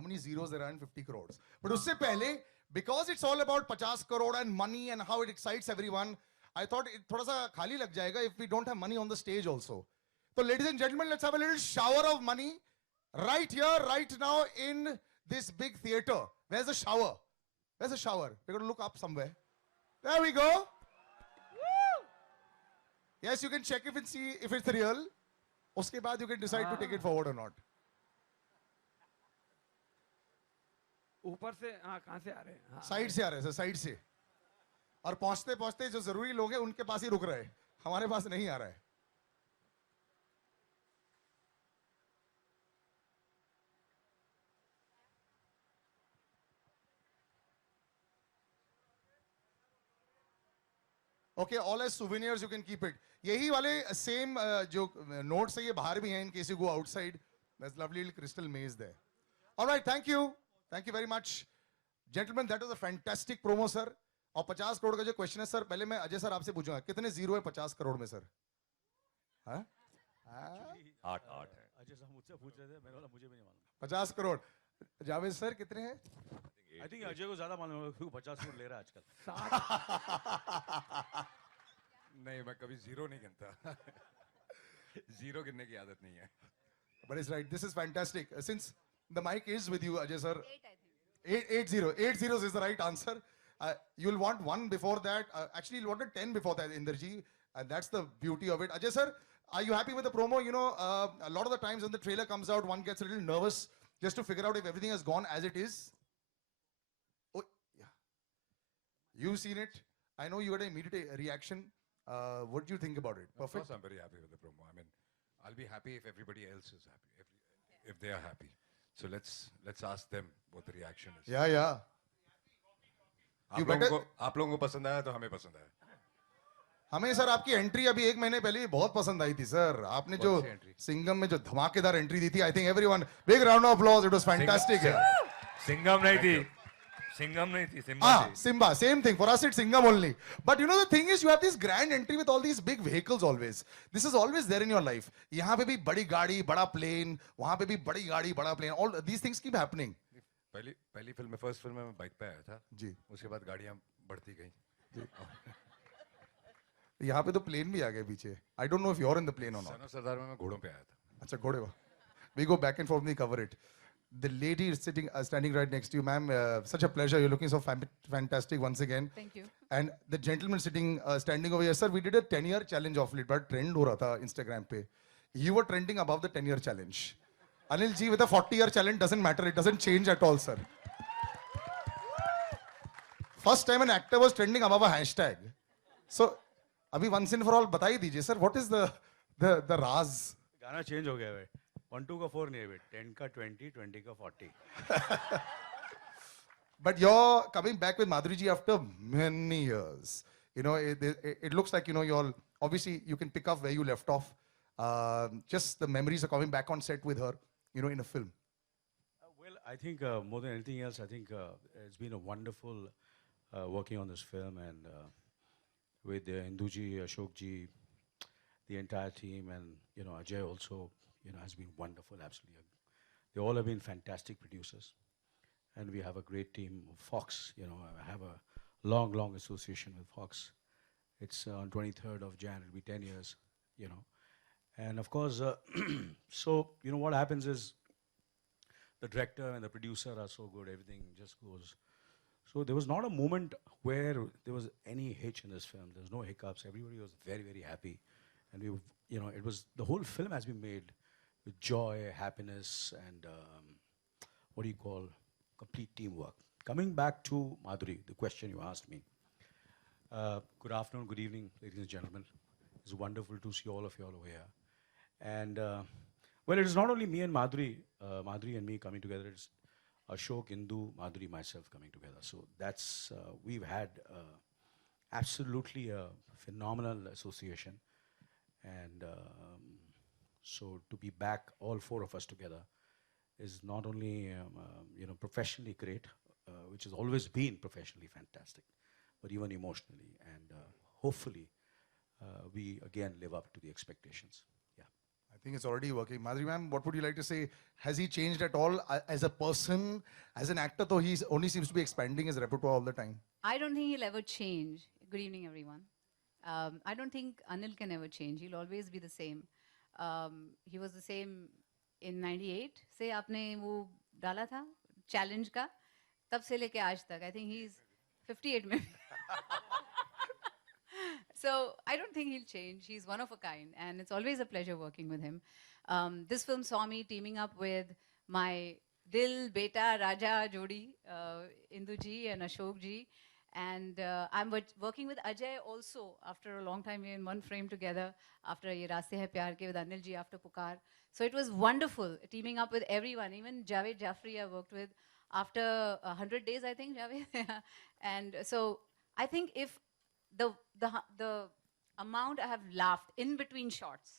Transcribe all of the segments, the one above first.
how many zeros there are in 50 crores. But usse pehle, because it's all about 50 crore and money and how it excites everyone, I thought it thoda sa khali lag jayega if we don't have money on the stage also. So ladies and gentlemen, let's have a little shower of money right here, right now in this big theater. Where's the shower? Where's the shower? We're going to look up somewhere. There we go. Yes, you can check if it's, see if it's real. Uske baad you can decide to take it forward or not. ऊपर से कहाँ से आ रहे हैं? Side से आ रहे हैं sir, side से. और पहुंचते पहुंचते जो जरूरी लोग हैं उनके पास ही रुक रहे हैं, हमारे पास नहीं आ रहा है. Okay, all as souvenirs you can keep it. यही वाले same जो notes है ये बाहर भी हैं in case you go outside. There's lovely little crystal maze there. All right, thank you. Thank you very much. Gentlemen, that was a fantastic promo, sir. और 50 करोड़ का जो क्वेश्चन है सर, पहले मैं अजय सर आपसे पूछूंगा कितने जीरो है 50 करोड़ में सर? हाँ? 8 है. अजय साहब मुझसे पूछ रहे थे, मैंने बोला मुझे भी नहीं मालूम. 50 करोड़. जावेद सर कितने हैं? आई थिंक अजय को ज्यादा मालूम होगा क्योंकि 50 करोड़ ले रहा है आजकल. नहीं, मैं कभी जीरो नहीं गिनता. जीरो गिनने की आदत नहीं है. But it's right. This is fantastic. Since the mic is with you, Ajay sir. 8, I think. 8 zeros is the right answer. You'll want 1 before that. Actually, you'll want a 10 before that, Inderji. And that's the beauty of it. Ajay sir, are you happy with the promo? You know, a lot of the times when the trailer comes out, one gets a little nervous just to figure out if everything has gone as it is. Oh, yeah. You've seen it. I know you had an immediate reaction. What do you think about it? Of Perfect. course, I'm very happy with the promo. I mean, I'll be happy if everybody else is happy, if they are happy. So let's ask them what the reaction is. Yeah, yeah. You better- आप लोगों को पसंद आया तो हमें पसंद आया. हमें सर आपकी एंट्री अभी 1 महीने पहले भी बहुत पसंद आई थी सर. आपने जो कौन सी entry? सिंगम में जो धमाकेदार एंट्री दी थी, I think everyone big round of applause. It was fantastic. Singham नहीं थी, सिंघम नहीं थी, सिम्बा Ah, थी. Simba, same thing. For us, it's Singham only. But you know, the thing is, you have this grand entry with all these big vehicles always. This is always there in your life. यहाँ पे भी बड़ी गाड़ी, बड़ा plane, वहाँ पे भी बड़ी गाड़ी, बड़ा plane. All these things keep happening. पहली फिल्म में, फर्स्ट फिल्म में मैं बाइक पे आया था जी. उसके बाद गाड़ियां बढ़ती गई. यहाँ पे तो plane भी आ गए पीछे. I don't know if you're in the plane or not. Son of Sardar में मैं घोड़ों पे आया था. अच्छा घोड़े वाह. We go back and forth, we cover it. The lady is sitting, standing right next to you, ma'am. Such a pleasure. You're looking so fantastic once again. Thank you. And the gentleman standing over here, sir. We did a 10-year challenge of late, but trend हो रहा था Instagram पे. You were trending above the 10-year challenge. Anil ji, with a 40-year challenge doesn't matter. It doesn't change at all, sir. First time an actor was trending above a hashtag. So, अभी once and for all बता ही दीजिए, sir. What is the राज? गाना change हो गया है. 1 2 का 4 नहीं है, 10 का 20, 20 का 40. But you're coming back with Madhuri ji after many years. You know, it looks like, you know, you're obviously you can pick up where you left off. Just the memories are coming back on set with her, you know, in a film. Well, I think more than anything else, I think it's been a wonderful working on this film and with Induji, Ashok ji, the entire team, and you know Ajay also, you know, has been wonderful. Absolutely, they all have been fantastic producers, and we have a great team. Fox, you know, I have a long association with Fox. It's on 23rd of Jan. It'll be 10 years, you know, and of course, so you know what happens is. The director and the producer are so good, everything just goes. So there was not a moment where there was any hitch in this film. There was no hiccups. Everybody was very happy. And we, you know, it was, the whole film has been made with joy, happiness, and what do you call, complete teamwork. Coming back to Madhuri, the question you asked me. Good afternoon, good evening, ladies and gentlemen. It's wonderful to see all of you all over here. And well, it is not only me and Madhuri, Madhuri and me coming together. It's Ashok, Indu, Madhuri, myself coming together. So that's, we've had absolutely a phenomenal association. And so to be back, all four of us together, is not only, you know, professionally great, which has always been professionally fantastic, but even emotionally. And hopefully, we again live up to the expectations. Yeah. I I think it's already working. Madhuri ma'am, what would you like to say? Has he changed at all as a person, as an actor? Though he only seems to be expanding his repertoire all the time. I don't think he'll ever change. Good evening, everyone. I don't think Anil can ever change. He'll always be the same. He was the same in 98 से आपने वो डाला था challenge का, तब से लेके आज तक. I think he's 58 में. So I don't think he'll change. He's one of a kind, and it's always a pleasure working with him. This film saw me teaming up with my Dil Beta Raja Jodi, Indu ji and Ashok ji. And I'm working with Ajay also after a long time. We're in one frame together after Ye Raaste Hai Pyar Ke, with Anil ji after Pukar. So it was wonderful teaming up with everyone. Even Javed Jaffrey I worked with after 100 days, I think, Javed. And so I think if the amount I have laughed in between shots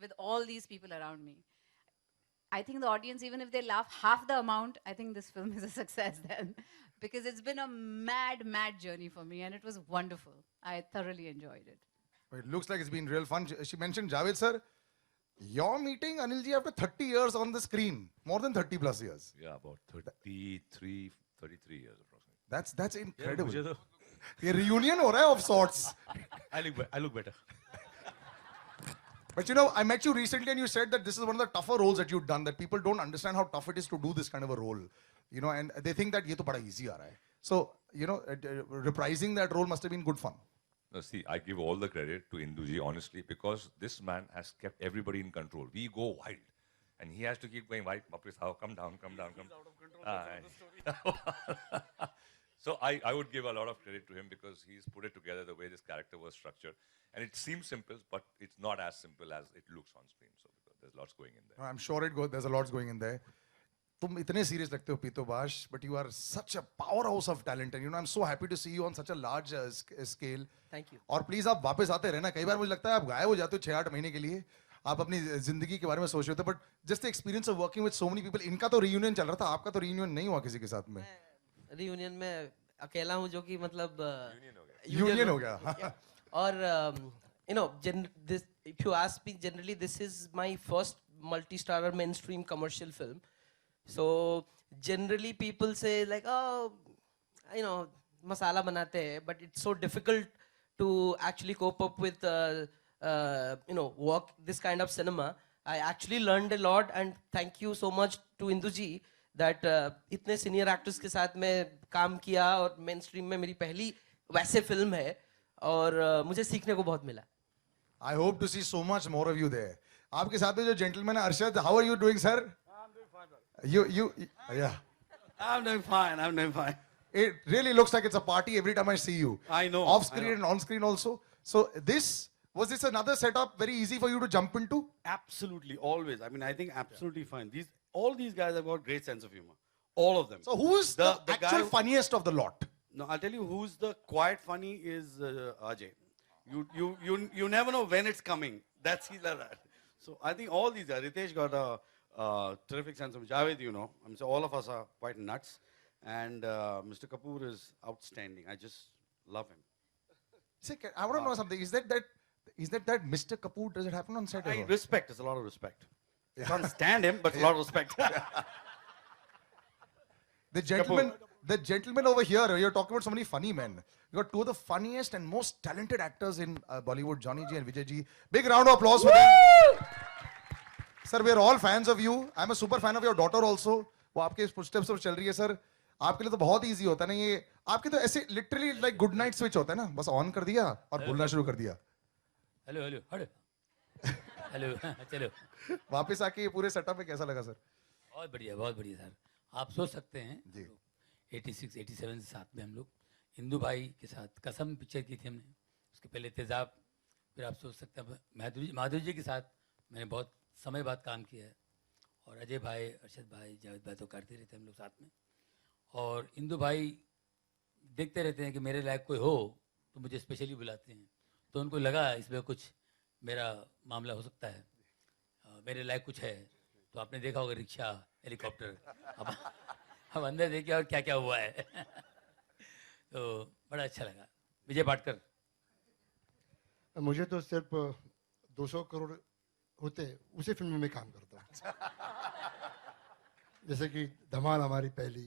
with all these people around me, I think the audience, even if they laugh half the amount, I think this film is a success then. Because it's been a mad, mad journey for me, and it was wonderful. I thoroughly enjoyed it. It looks like it's been real fun. She mentioned, Javed sir, you're meeting Anil ji after 30 years on the screen. More than 30 plus years. Yeah, about 33 years approximately. That's incredible. मुझे तो A reunion हो रहा है of sorts. I look better. But you know, I met you recently and you said that this is one of the tougher roles that you've done, that people don't understand how tough it is to do this kind of a role. You know, and they think that ये तो बड़ा easy आ रहा है. So, you know, reprising that role must have been good fun. No, see, I give all the credit to Induji, honestly, because this man has kept everybody in control. We go wild. And he has to keep going wild. Come down. So I would give a lot of credit to him because he's put it together the way this character was structured. And it seems simple, but it's not as simple as it looks on screen. So there's lots going in there. I'm sure there's a lot going in there. तुम इतने serious लगते हो पीतो बाश, but you are such a powerhouse of talent, and you know I'm so happy to see you on such a large scale. Thank you. और please आप वापस आते रहना. कई बार मुझे लगता है आप गायब हो जाते हो 6-8 महीने के लिए. आप अपनी जिंदगी के बारे में सोच रहे होते, but just the experience of working with so many people. इनका तो reunion चल रहा था, आपका तो reunion नहीं हुआ किसी के साथ में. रियूनियन में अकेला हूँ, जो कि मतलब Union हो गया. और you know, this, if you ask me, generally this is my first multi-starrer mainstream commercial film. So generally people say like, oh, you know, masala banate hai, but it's so difficult to actually cope up with you know, work this kind of cinema. I actually learned a lot, and thank you so much to Indu ji that इतने senior actors के साथ मैं काम किया, और mainstream में मेरी पहली वैसे film है, और मुझे सीखने को बहुत मिला. I hope to see so much more of you there. आपके साथ में जो gentleman है Arshad, how are you doing, sir? I'm doing fine, brother. Yeah. I'm doing fine. It really looks like it's a party every time I see you. I know. Off screen and on screen also. So was this another setup very easy for you to jump into? Absolutely, always. I mean, I think absolutely fine. All these guys have got great sense of humor. All of them. So who's the actual guy funniest of the lot? No, I'll tell you who's the quiet funny is Ajay. You never know when it's coming. That's he's like that. So I think all these guys. Ritesh got a terrific sense of Javed. You know, so all of us are quite nuts, and Mr. Kapoor is outstanding. I just love him. See, I want to know something. Is that Mr. Kapoor? Does it happen on set? I respect. There's a lot of respect. Can't stand him, but a lot of respect. The gentleman over here, you're talking about so many funny men. You got two of the funniest and most talented actors in Bollywood, Johnny G and Vijay G. Big round of applause for them. Sir, we're all fans of you. I'm a super fan of your daughter also. वो आपके footsteps पर चल रही है sir. आपके लिए तो बहुत easy होता है ना ये. आपके तो ऐसे literally like good night switch होता है ना. बस on कर दिया और बोलना शुरू कर दिया. हेलो चलो. वापस आके ये पूरे setup में कैसा लगा sir? बहुत बढ़िया सर. आप सोच सकते हैं जी. 86, 87 से साथ में हम लोग इंदु भाई के साथ कसम पिक्चर की थी हमने. उसके पहले तेजाब. फिर आप सोच सकते हैं माधुरी जी के साथ मैंने बहुत समय बाद काम किया है. और अजय भाई, अरशद भाई, जावेद भाई तो करते रहते हम लोग साथ में. और इंदु भाई देखते रहते हैं कि मेरे लायक कोई हो तो मुझे स्पेशली बुलाते हैं. तो उनको लगा इसमें कुछ मेरा मामला हो सकता है, मेरे लायक कुछ है. तो आपने देखा होगा रिक्शा, हेलीकॉप्टर. अब अंदर देखिए और क्या क्या हुआ है. तो बड़ा अच्छा लगा. विजय पाटकर. मुझे तो सिर्फ 200 करोड़ होते हैं उसी फिल्म में मैं काम करता हूँ. जैसे कि धमाल हमारी पहली,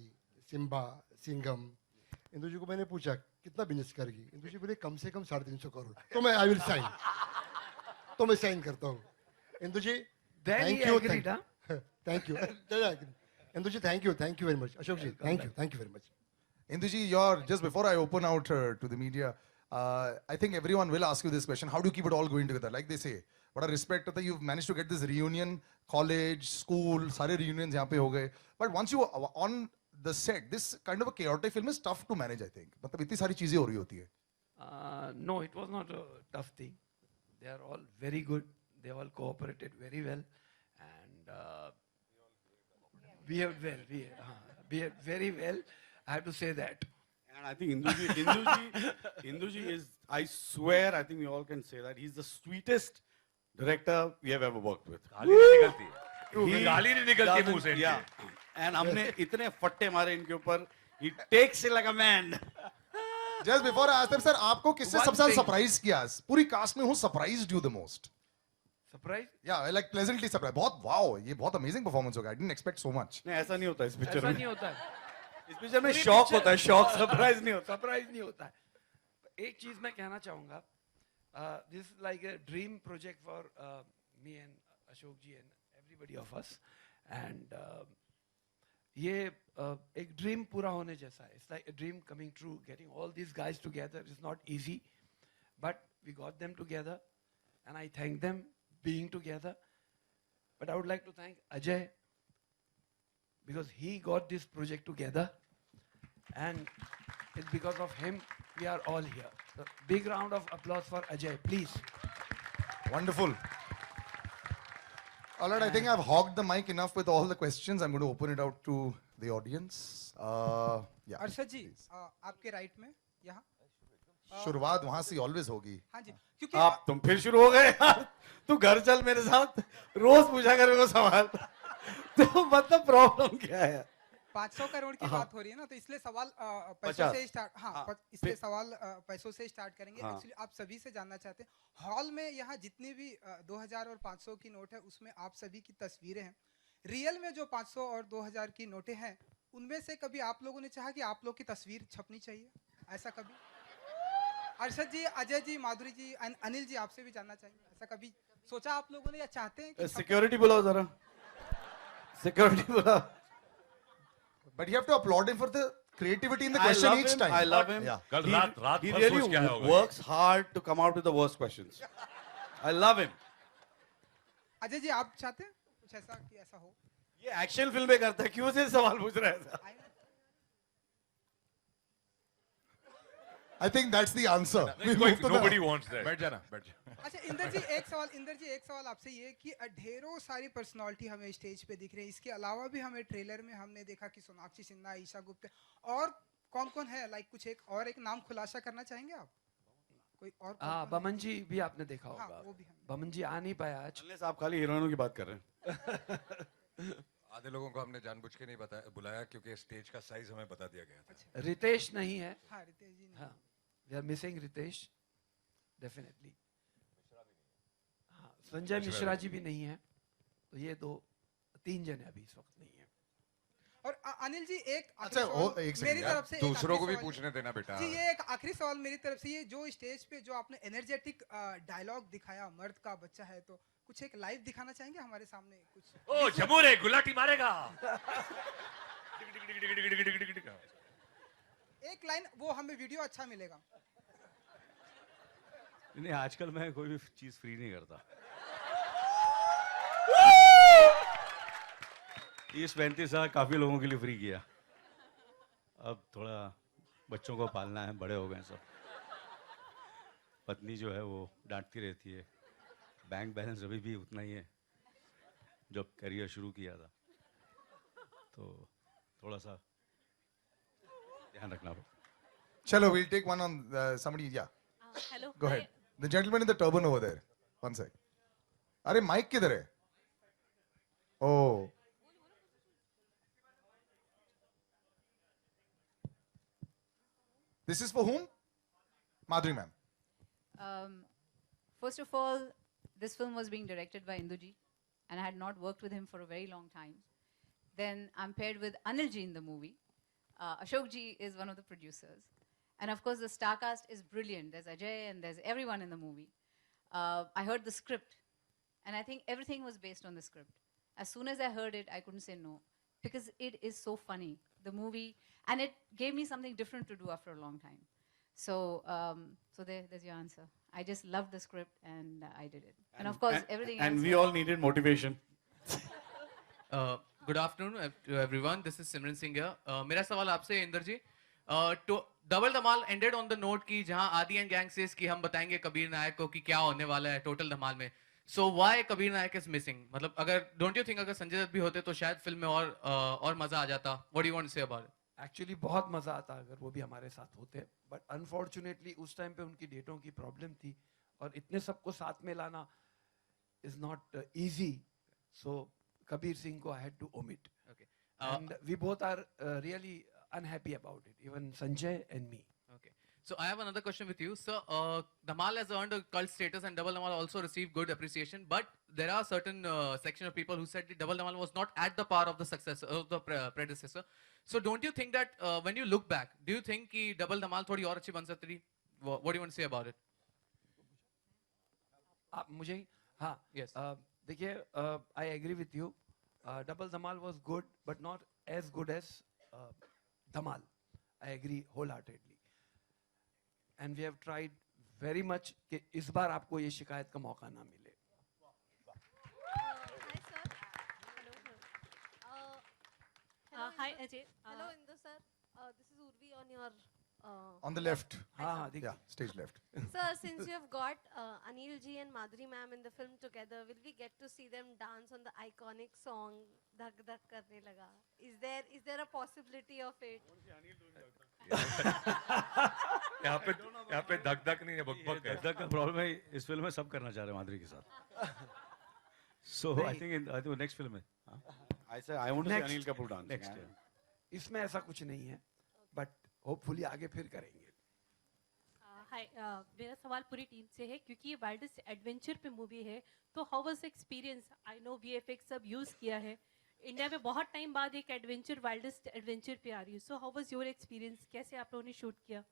सिम्बा, सिंघम. इंदु जी को मैंने पूछा कितना बिजनेस करेगी, इंदु जी बोले कम से कम 350 करोड़. तो मैं आई विल साइन, तो मैं साइन करता हूँ. Indu ji Then he thank you. agreed, huh? Thank you. Indu ji thank you very much. Ashok ji thank you very much. Induji, you're just before I open out to the media, I think everyone will ask you this question: how do you keep it all going together? Like they say, what a respect that you've managed to get this reunion, college, school, सारे reunions यहाँ पे हो गए. But once you are on the set, this kind of a chaotic film is tough to manage. I think. मतलब इतनी सारी चीजें हो रही होती है. No, it was not a tough thing. They are all very good. They all cooperated very well, and behaved well. Behaved very well. I have to say that. And I think Induji is, I swear, I think we all can say that he's the sweetest director we have ever worked with. गाली नहीं निकलती है. गाली नहीं निकलती मुंह से Yeah. And हमने इतने फट्टे मारे इनके ऊपर. He takes it like a man. Just before I ask them, sir, आपको किससे One सबसे ज्यादा thing- surprise किया? पूरी cast में who surprised you the most? Surprise? Yeah, like pleasantly surprised. बहुत wow, ये बहुत amazing performance होगा. I didn't expect so much. नहीं ऐसा नहीं होता इस पिक्चर ऐसा में. नहीं होता है. इस पिक्चर में पूरी शॉक picture- होता है. शॉक सरप्राइज नहीं होता. सरप्राइज नहीं होता है. एक चीज मैं कहना चाहूंगा, this is like a dream project for me and Ashok ji and everybody of us, and ये एक ड्रीम पूरा होने जैसा है. It's like a dream coming true. Getting all these guys together is not easy, but we got them together and I thank them being together. But I would like to thank Ajay, because he got this project together, and it's because of him we are all here. So big round of applause for Ajay, please. Wonderful. All right, I think I've hogged the mic enough with all the questions. I'm going to open it out to the audience. Yeah. Arshad ji, आपके right में यहाँ. शुरुआत वहां से always होगी. हाँ जी, क्योंकि आप तुम फिर शुरू हो गए यार. तू घर चल मेरे साथ. रोज पूछा कर मेरे को सवाल. तो मतलब प्रॉब्लम क्या है? 500 करोड़ की बात हो रही है ना, तो इसलिए सवाल पैसों 50. से स्टार्ट. हाँ, हाँ, इसलिए सवाल पैसों से स्टार्ट करेंगे. हाँ. एक्चुअली आप सभी से जानना चाहते हैं, हॉल में यहाँ जितनी भी 2000 और 500 की नोट है, उसमें आप सभी की तस्वीरें हैं. रियल में जो 500 और 2000 की नोटें हैं, उनमें से कभी आप लोगों ने चाहा कि आप लोग की तस्वीर छपनी चाहिए? ऐसा कभी? अर्षद जी, अजय जी, माधुरी जी, अनिल जी, आपसे भी जानना चाहेंगे, ऐसा कभी सोचा आप लोगों ने या चाहते हैं कि सिक्योरिटी बुलाओ जरा. सिक्योरिटी बुलाओ. But you have to applaud him for the creativity in the I question love each him. time. I love him. Yeah. कल He- रात he भर really सोच के आया होगा. works hard to come out with the worst questions. I love him. Ajay ji आप चाहते हैं कुछ ऐसा कि ऐसा हो? ये एक्शन फिल्म में करता है. क्यों से सवाल पूछ रहा है? I think that's the answer. We Nobody, move to the- nobody wants that. बैठ जाना, बैठ जा. अच्छा इंदर जी एक सवाल आपसे ये कि ढेरों सारी पर्सनालिटी हमें स्टेज पे दिख रही है. इसके अलावा भी हमें ट्रेलर में हमने देखा कि सोनाक्षी सिन्हा, ईशा गुप्ता और कौन कौन है, लाइक कुछ एक नाम खुलासा करना चाहेंगे आप? कोई और कौन हाँ, कौन है? बमन जी भी आपने देखा हाँ, होगा. वो भी हम. बमन जी आ नहीं पाया आज. Unless आप खाली हीरोइनों की बात कर रहे हैं. आधे लोगों को हमने जानबूझ के नहीं बुलाया क्योंकि स्टेज का साइज हमें बता दिया गया था. रितेश नहीं है. हाँ, रितेश जी ने. हाँ, we are missing Ritesh definitely. हाँ, संजय मिश्रा जी भी नहीं है. तो ये 3 जन है अभी इस वक्त नहीं है. और अनिल जी एक आखिरी अच्छा, सवाल एक मेरी सेकंड तरफ से. एक दूसरों आखिरी को भी सवाल- पूछने देना बेटा. जी ये एक आखिरी सवाल मेरी तरफ से. ये जो स्टेज पे जो आपने एनर्जेटिक डायलॉग दिखाया, मर्द का बच्चा है, तो कुछ एक लाइव दिखाना चाहेंगे हमारे सामने कुछ? ओ जमूरे गुलाटी मारेगा. एक लाइन वो हमें वीडियो अच्छा मिलेगा. नहीं, आजकल मैं कोई भी चीज फ्री नहीं करता. इस 35 साल काफी लोगों के लिए फ्री किया. अब थोड़ा बच्चों को पालना है, बड़े हो गए सब. पत्नी जो है वो डांटती रहती है. बैंक बैलेंस अभी भी उतना ही है जब करियर शुरू किया था. तो थोड़ा सा ध्यान रखना पड़ता. Chalo, we'll take one on somebody. Yeah. Hello. Go ahead. The gentleman in the turban over there. One sec. अरे माइक किधर है? Oh. This is for whom? Madhuri ma'am. First of all, this film was being directed by Induji, and I had not worked with him for a very long time. Then I'm paired with Anil ji in the movie. Ashok ji is one of the producers. And of course, the star cast is brilliant. There's Ajay and there's everyone in the movie. I heard the script, and I think everything was based on the script. As soon as I heard it, I couldn't say no, because it is so funny, the movie, and it gave me something different to do after a long time. So, there's your answer. I just loved the script, and I did it. And of course, everything else. And we all needed motivation. Good afternoon to everyone this is Simran Singh मेरा सवाल आपसे इंदर जी तो double Dhamaal ended on the note की जहां आदि and gang says कि हम बताएंगे कबीर नायक को कि क्या होने वाला है टोटल धमाल में so why Kabir Nayak is missing मतलब अगर डोंट यू थिंक अगर संजय दत्त भी होते तो शायद फिल्म में और मजा आ जाता what do you want to say about it actually बहुत मजा आता अगर वो भी हमारे साथ होते, बट अनफॉर्चुनेटली उस टाइम पे उनकी डेटों की प्रॉब्लम थी और इतने सबको साथ में लाना is not easy. So Kabir Singh ko I had to omit. Okay. And we both are really unhappy about it, even Sanjay and me. Okay. So I have another question with you. So Dhamal has earned a cult status and Double Dhamal also received good appreciation. But there are certain section of people who said that Double Dhamal was not at the par of the successor, of the predecessor. So don't you think that when you look back, do you think कि Double Dhamal थोड़ी और अच्छी बन सकती थी? What do you want to say about it? मुझे हाँ Yes. देखिए I agree with you. Double Dhamal was good, but not as good as Dhamal. I agree wholeheartedly. And we have tried very much कि इस बार आपको ये शिकायत का मौका ना मिले. Hi Ajay. Hello Indu sir. This is Urvi on your. On the left. Yeah, stage left. Sir, since you have got Anil ji and Madhuri ma'am in the film together, will we get to see them dance on the iconic song "Dhak Dhak Karne Laga"? Is there a possibility of it? यहाँ पे धक धक नहीं है बक है. धक का problem है इस फिल्म में सब करना चाह रहे हैं माधुरी के साथ सो आई थिंक नेक्स्ट फिल्म में I say I want to see Anil Kapoor dance. Next इसमें ऐसा कुछ नहीं है, बट होपफुली आगे फिर करेंगे. हाय मेरा सवाल पूरी टीम से है क्योंकि ये वाइल्डेस्ट एडवेंचर पे मूवी है तो how was experience I know VFX सब यूज किया है इंडिया में बहुत टाइम बाद एक एडवेंचर वाइल्डेस्ट एडवेंचर पे आ रही है so how was your experience कैसे आप लोगों ने शूट किया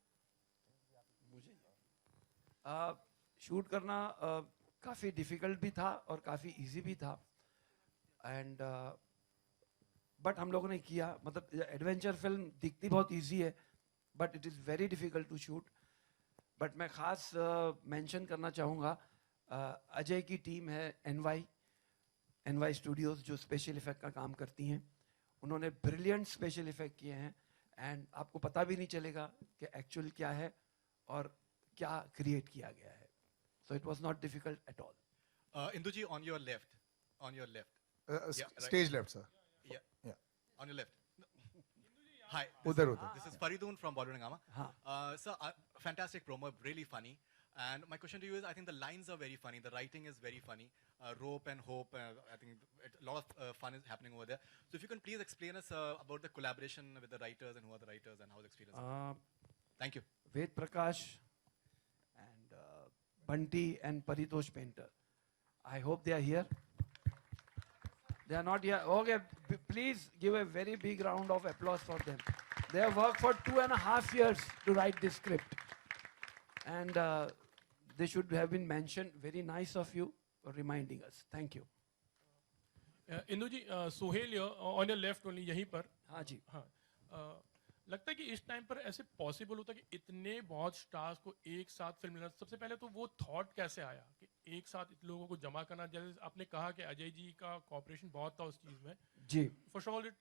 शूट करना काफ़ी डिफ़िकल्ट भी था और काफ़ी इजी भी था एंड बट हम लोगों ने किया मतलब एडवेंचर फिल्म दिखती बहुत इजी है but it is very difficult to shoot but मैं ख़ास मेंशन करना चाहूँगा अजय की टीम है एनवाई स्टूडियोज़ जो स्पेशल इफ़ेक्ट का काम करती हैं उन्होंने ब्रिलियंट स्पेशल इफ़ेक्ट किए हैं एंड आपको पता भी नहीं चलेगा कि एक्चुअल क्या है और क्या क्रिएट किया गया है so it was not difficult at all Indu ji on your left Stage left, sir. Yeah. On your left. Hi. Udhar. This is Faridun from Bollywood Hungama. हाँ. Sir, fantastic promo, really funny. And my question to you is, I think the lines are very funny. The writing is very funny. Rope and hope. I think a lot of fun is happening over there. So if you can please explain us about the collaboration with the writers and who are the writers and how the experience. Thank you. Ved Prakash and Bunty and Paritosh Painter. I hope they are here. They are not here. Okay, please give a very big round of applause for them. They have worked for 2.5 years to write this script. And they should have been mentioned. Very nice of you for reminding us. Thank you. Indu ji Sohail on your left only यहीं पर हाँ जी हाँ लगता है कि इस time पर ऐसे पॉसिबल होता है कि इतने बहुत स्टार्स को एक साथ फिल्म लेना सबसे पहले तो वो थॉट कैसे आया कि एक साथ इन लोगों को जमा करना जैसे आपने कहा कि अजय जी का कॉपरेशन बहुत था उस चीज़ में जी फर्स्ट ऑफ ऑल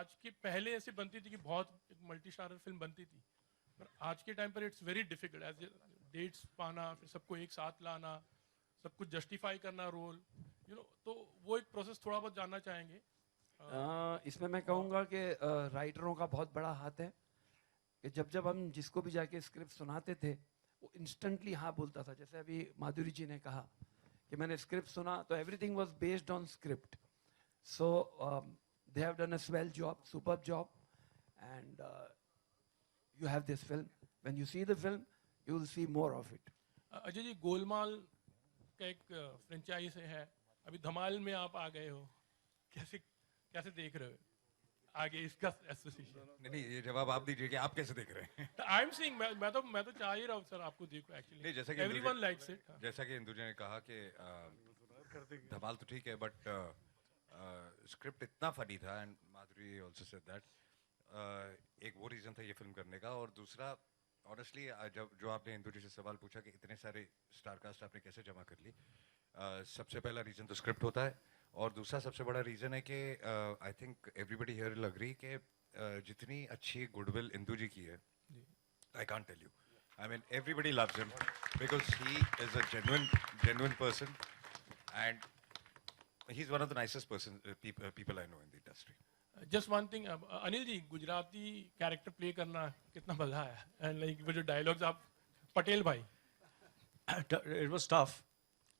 आज के पहले ऐसे बनती थी कि बहुत एक मल्टी स्टारर फिल्म बनती थी पर आज के टाइम पर it's very difficult as dates पाना फिर सबको एक साथ लाना सब कुछ जस्टिफाई करना रोल यू नो तो वो एक प्रोसेस थोड़ा बहुत जानना चाहेंगे इसमें मैं कहूँगा कि राइटरों का बहुत बड़ा हाथ है कि जब हम जिसको भी जाके स्क्रिप्ट सुनाते थे वो इंस्टेंटली हाँ बोलता था जैसे अभी माधुरी जी ने कहा कि मैंने स्क्रिप्ट सुना तो everything was based on script so they have done a swell job superb job and you have this film when you see the film you will see more of it Ajay ji Golmaal आपका एक franchise है, अभी धमाल में आप आ गए हो, कैसे देख रहे हो आगे इसका एसोसिएशन? नहीं, ये जवाब आप दीजिए कि आप कैसे देख रहे हैं? आई एम सीइंग, मैं तो चाह ही रहा हूँ सर आपको देखो एक्चुअली। नहीं, जैसा कि एवरीवन लाइक्स इट। जैसा कि इंदु जी ने कहा कि धमाल तो ठीक है, बट स्क्रिप्ट इतना फनी था, and Madhuri also said that, एक वो रीजन था ये फिल्म करने का, और दूसरा ऑनेस्टली जब जो आपने इंदु जी से सवाल पूछा कि इतने सारे स्टार कास्ट आपने कैसे जमा कर ली, सबसे पहला रीजन तो स्क्रिप्ट होता है, और दूसरा सबसे बड़ा रीजन है कि I think everybody here will agree कि जितनी अच्छी गुडविल इंदु जी की है, I can't tell you, I mean everybody loves him because he is a genuine person, and he is one of the nicest person people I know in the industry. Just one thing, Anil ji, Gujarati character play करना कितना मजा आया, and like वो जो dialogues आप पटेल भाई, it was tough,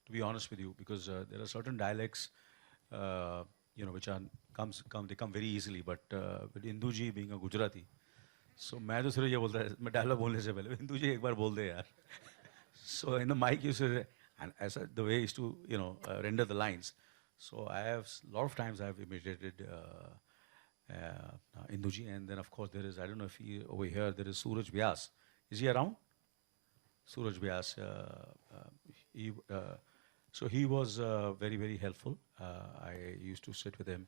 to be honest with you, because there are certain dialects, which they come very easily, but with Indu ji being a Gujarati, so मैं तो सिर्फ ये बोलता है, मैं डायलॉग बोलने से पहले इंदु जी एक बार बोल दे यार, so in the mic you say, and as the way is to render the lines, so I have a lot of times I have imitated Indu ji, and then of course there is, I don't know if he over here, there is Suraj Vyas, is he around? Suraj Vyas, so he was very, very helpful. I used to sit with him,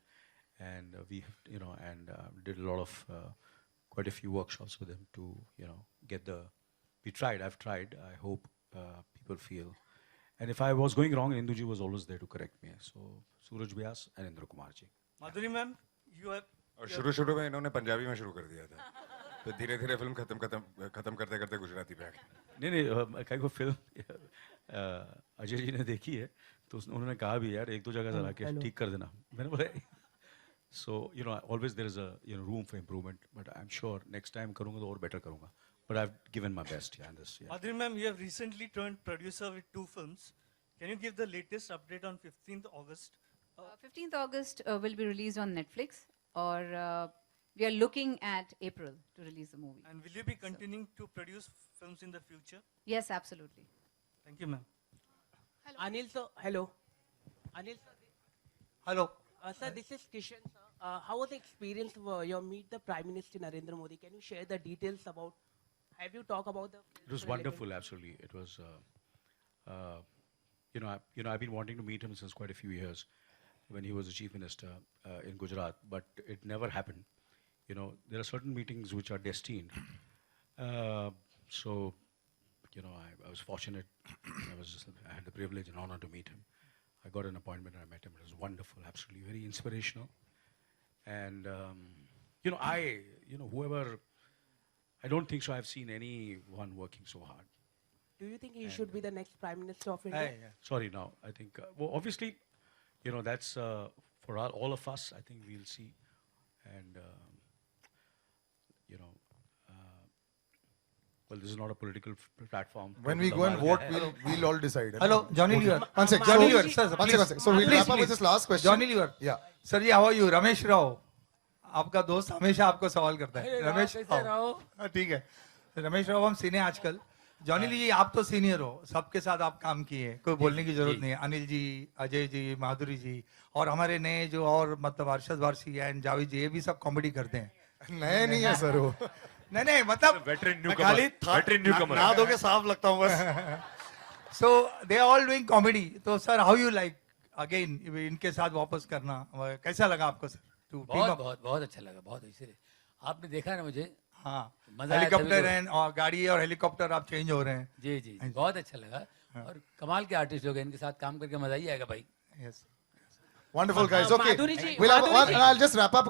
and we did a lot of quite a few workshops with him to get the. I've tried. I hope people feel. And if I was going wrong, Induji was always there to correct me. So Suraj Vyas and Indra Kumar ji. Madhuri ma'am, you have. और शुरू में इन्होंने पंजाबी में शुरू कर दिया था, तो धीरे-धीरे फिल्म खत्म करते गुजराती पे आ गए। नहीं, कई को फिल्म अजय जी ने देखी है, तो उन्होंने कहा भी यार एक दो जगह जरा के ठीक कर देना, मैंने बोला so always there is a room for improvement, but I'm sure next time करूँगा तो और better करूँगा, but I've given my best in this. Madhuri ma'am, you have recently turned producer with 2 films. Can you give the latest update on 15th August? 15th August will be released on Netflix, or we are looking at April to release the movie. And will you be continuing to produce films in the future? Yes, absolutely. Thank you, ma'am. Hello. Anil sir, hello. Anil sir. Hello. Sir, this is Kishan sir. How was the experience of your meet the Prime Minister Narendra Modi? Can you share the details about? Have you talked about the? It was wonderful, absolutely. It was, I've been wanting to meet him since quite a few years, when he was the chief minister in Gujarat, but it never happened. There are certain meetings which are destined. So, I was fortunate. I had the privilege and honor to meet him. I got an appointment and I met him. It was wonderful, absolutely, very inspirational. And, whoever, I don't think so I've seen anyone working so hard. Do you think he should be the next Prime Minister of India? Sorry, now, I think, obviously, that's for all of us, I think we'll see. And, well, this is not a political platform. When we go and vote, we'll all decide. Hello, Johnny Lever. One sec. Johnny So, Lever, sir, one second. So we'll wrap up with this last question. Johnny Lever. Yeah. Sir, how are you? Ramesh Rao. आपका दोस्त हमेशा आपको सवाल करता है। रमेश राव। ठीक है। रमेश राव हम सीनियर आजकल। जॉनी ली जी आप तो सीनियर हो, सबके साथ आप काम किए, कोई बोलने की जरूरत नहीं है। अनिल जी, अजय जी, माधुरी जी और हमारे नए जो और मतलब अरशद वारसी एंड जावेद जी, ये भी सब कॉमेडी करते हैं। नए नहीं है सर वो। नहीं मतलब veteran newcomer ना दो के साफ लगता हूँ बस। So they are all doing comedy. तो sir how you like again इनके साथ वापस करना कैसा लगा आपको सर? बहुत अच्छा लगा, बहुत इसीलिए आपने देखा ना मुझे। हाँ, मजा हेलीकॉप्टर एंड और गाड़ी और हेलीकॉप्टर आप चेंज हो रहे हैं। जी जी, बहुत अच्छा लगा और कमाल के आर्टिस्ट लोग हैं, इनके साथ काम करके मजा ही आएगा भाई। Wonderful guys. Okay, Madhuri ji, I'll just wrap up.